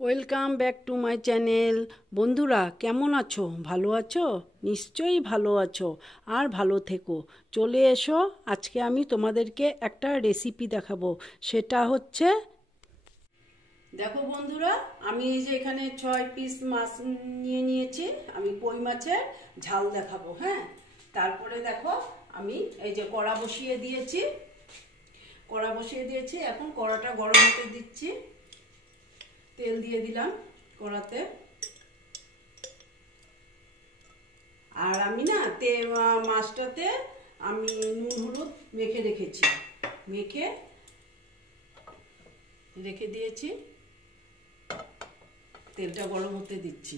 Welcome back to my channel. বন্ধুরা কেমন আছো? ভালো আছো? নিশ্চয়ই ভালো আছো, আর ভালো থেকো। চলে এসো, আজকে আমি তোমাদেরকে একটা রেসিপি দেখাবো। সেটা হচ্ছে, দেখো বন্ধুরা, আমি এই যে এখানে 6 পিস মাছ নিয়ে নিয়েছি। আমি কই মাছের ঝাল দেখাবো। হ্যাঁ, তারপরে দেখো আমি এই যে কড়া বসিয়ে দিয়েছি। এখন কড়াটা গরম হতে দিচ্ছি। তেল দিয়ে দিলাম কড়াতে। আর আমি না মাছটাতে আমি নুন হলুদ মেখে রেখেছি, রেখে দিয়েছি। তেলটা গরম হতে দিচ্ছি।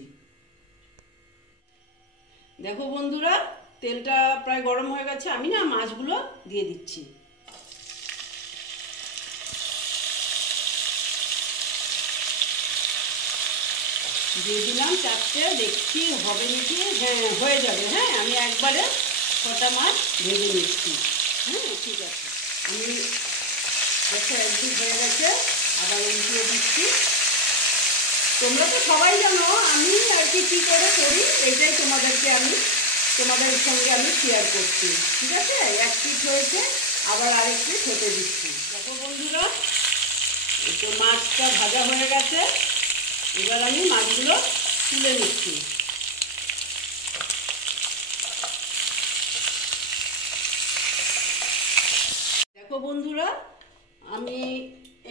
দেখো বন্ধুরা, তেলটা প্রায় গরম হয়ে গেছে। আমি না মাছগুলো দিয়ে দিচ্ছি। দিয়ে দিলাম 4টে, দেখছি হবে নাকি। হ্যাঁ, হয়ে যাবে। হ্যাঁ, আমি একবারে 6টা মাছ ভেজে নিচ্ছি। হ্যাঁ, ঠিক আছে। আমি দেখো একদিন হয়ে গেছে, আবার উল্টিয়ে দিচ্ছি। তোমরা তো সবাই জানো আমি আর কি কী করে করি, এইটাই তোমাদের সঙ্গে আমি শেয়ার করছি। ঠিক আছে, এক পিঠ হয়েছে, আবার আরেক পিঠ হতে দিচ্ছি। দেখো বন্ধুরা, একটু মাছটা ভাজা হয়ে গেছে। এবার আমি মাছগুলো তুলে নিচ্ছি। দেখো বন্ধুরা, আমি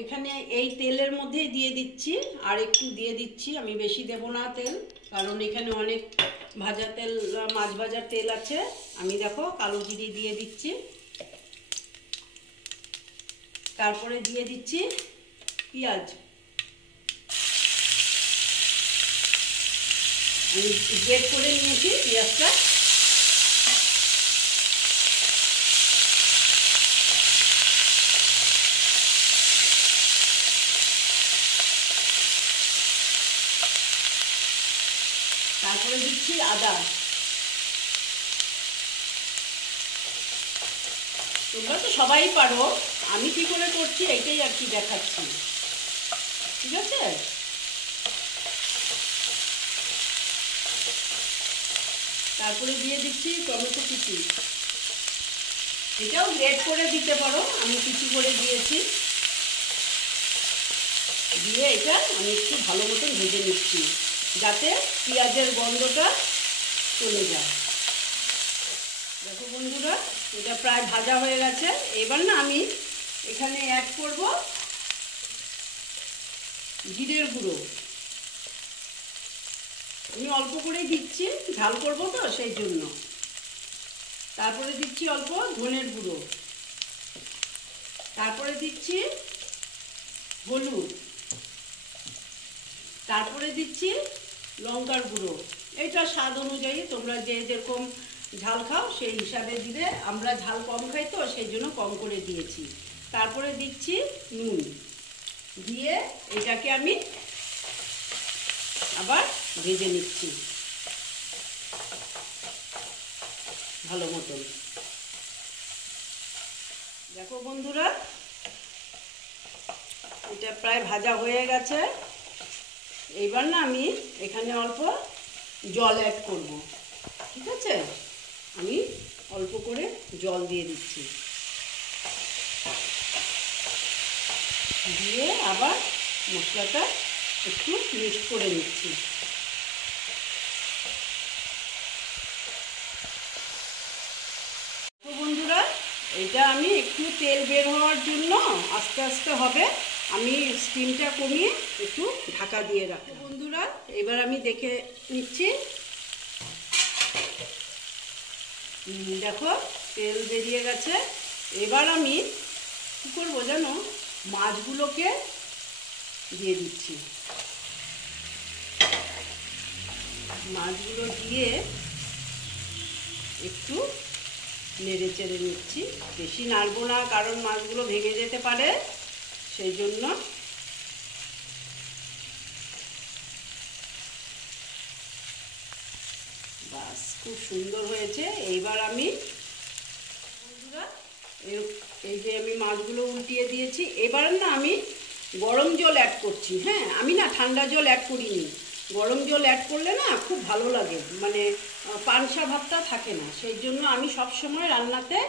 এখানে এই তেলের মধ্যেই দিয়ে দিচ্ছি, আর একটু দিয়ে দিচ্ছি। আমি বেশি দেব না তেল, কারণ এখানে অনেক ভাজা তেল, মাছ ভাজার তেল আছে। আমি দেখো কালো জিরে দিয়ে দিচ্ছি। তারপরে দিয়ে দিচ্ছি পেঁয়াজ। আমি গ্রেট করে নিয়েছি পেঁয়াজটা। তারপরে দিচ্ছি আদা। তোমরা তো সবাই পারো, আমি কি করে করছি এইটাই আর কি দেখাচ্ছি। ঠিক আছে, তারপরে দিয়ে দিচ্ছি টমেটো কুচি। এটাও গ্রেট করে দিতে পারো, আমি কুচি করে দিয়েছি। দিয়ে এটা আমি একটু ভালো মতন ভেজে নিচ্ছি, যাতে পেঁয়াজের গন্ধটা চলে যায়। দেখো বন্ধুরা, এটা প্রায় ভাজা হয়ে গেছে। এবার না আমি এখানে অ্যাড করব জিরের গুঁড়ো। আমি অল্প করেই দিচ্ছি, ঝাল করবো তো সেই জন্য। তারপরে দিচ্ছি অল্প ধনের গুঁড়ো। তারপরে দিচ্ছি হলুদ। তারপরে দিচ্ছি লঙ্কার গুঁড়ো। এটা স্বাদ অনুযায়ী, তোমরা যে যেরকম ঝাল খাও সেই হিসাবে দিলে। আমরা ঝাল কম খাই তো সেই জন্য কম করে দিয়েছি। তারপরে দিচ্ছি নুন। দিয়ে এটাকে আমি আবার ভেজে নিচ্ছি ভালো মতন। দেখো বন্ধুরা, এটা প্রায় ভাজা হয়ে গেছে। এইবার না আমি এখানে অল্প জল অ্যাড করব। ঠিক আছে, আমি অল্প করে জল দিয়ে দিচ্ছি। দিয়ে আবার মশলাটা একটু মিক্স করে নিচ্ছি। তো বন্ধুরা, এটা আমি একটু তেল বের হওয়ার জন্য আস্তে আস্তে হবে, আমি স্টিমটা কমিয়ে একটু ঢাকা দিয়ে রাখবো। বন্ধুরা, এবার আমি দেখে নিচ্ছি। দেখো তেল বেরিয়ে গেছে। এবার আমি কী করবো জানো, মাছগুলোকে দিয়ে দিচ্ছি। মাছগুলো দিয়ে একটু নেড়ে চেড়ে নিচ্ছি। বেশি নাড়বো না, কারণ মাছগুলো ভেঙে যেতে পারে, সেই জন্য। বাস, খুব সুন্দর হয়েছে। এইবার আমি বন্ধুরা এই যে আমি মাছগুলো উল্টিয়ে দিয়েছি। এবার না আমি গরম জল অ্যাড করছি। হ্যাঁ, আমি না ঠান্ডা জল অ্যাড করিনি। গরম জল অ্যাড করলে না খুব ভালো লাগে, মানে পানসা ভাবটা থাকে না, সেই জন্য আমি সব সময় রান্নাতে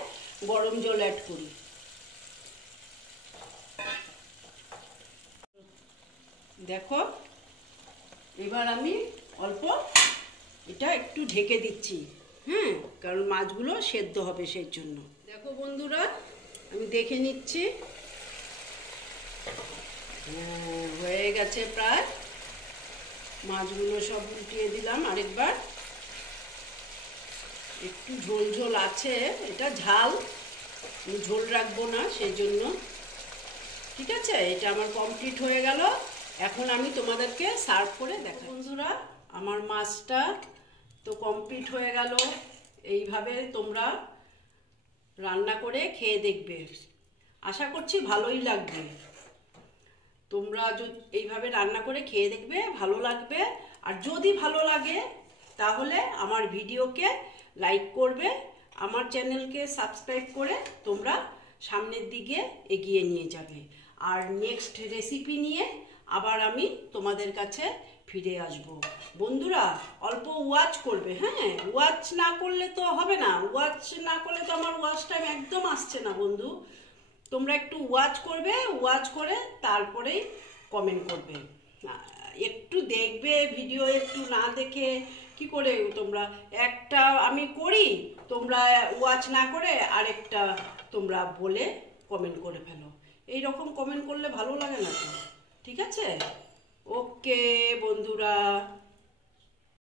গরম জল অ্যাড করি। দেখো, এবার আমি অল্প এটা একটু ঢেকে দিচ্ছি। হ্যাঁ, কারণ মাছগুলো সেদ্ধ হবে সেই জন্য। দেখো বন্ধুরা, আমি দেখে নিচ্ছি। হয়ে গেছে প্রায়। মাছগুলো সব উল্টিয়ে দিলাম আরেকবার। একটু ঝোল ঝোল আছে, এটা ঝাল, আমি ঝোল রাখবো না সেই জন্য। ঠিক আছে, এটা আমার কমপ্লিট হয়ে গেল। এখন আমি তোমাদেরকে সার্ভ করে দেখাই। বন্ধুরা, আমার মাছটা তো কমপ্লিট হয়ে গেল। এইভাবে তোমরা রান্না করে খেয়ে দেখবে, আশা করছি ভালোই লাগবে। তোমরা যদি এইভাবে রান্না করে খেয়ে দেখবে, ভালো লাগবে। আর যদি ভালো লাগে তাহলে আমার ভিডিওকে লাইক করবে, আমার চ্যানেলকে সাবস্ক্রাইব করে তোমরা সামনের দিকে এগিয়ে নিয়ে যাবে। আর নেক্সট রেসিপি নিয়ে আবার আমি তোমাদের কাছে ফিরে আসব। বন্ধুরা, অল্প ওয়াচ করবে। হ্যাঁ, ওয়াচ না করলে তো হবে না, ওয়াচ না করলে তো আমার ওয়াচ টাইম একদম আসছে না। বন্ধু, তোমরা একটু ওয়াচ করবে, ওয়াচ করে তারপরেই কমেন্ট করবে। একটু দেখবে ভিডিও, একটু না দেখে কি করে তোমরা, একটা আমি করি তোমরা ওয়াচ না করে আরেকটা তোমরা বলে কমেন্ট করে ফেলো। এই রকম কমেন্ট করলে ভালো লাগে না তো। ঠিক আছে, ওকে বন্ধুরা।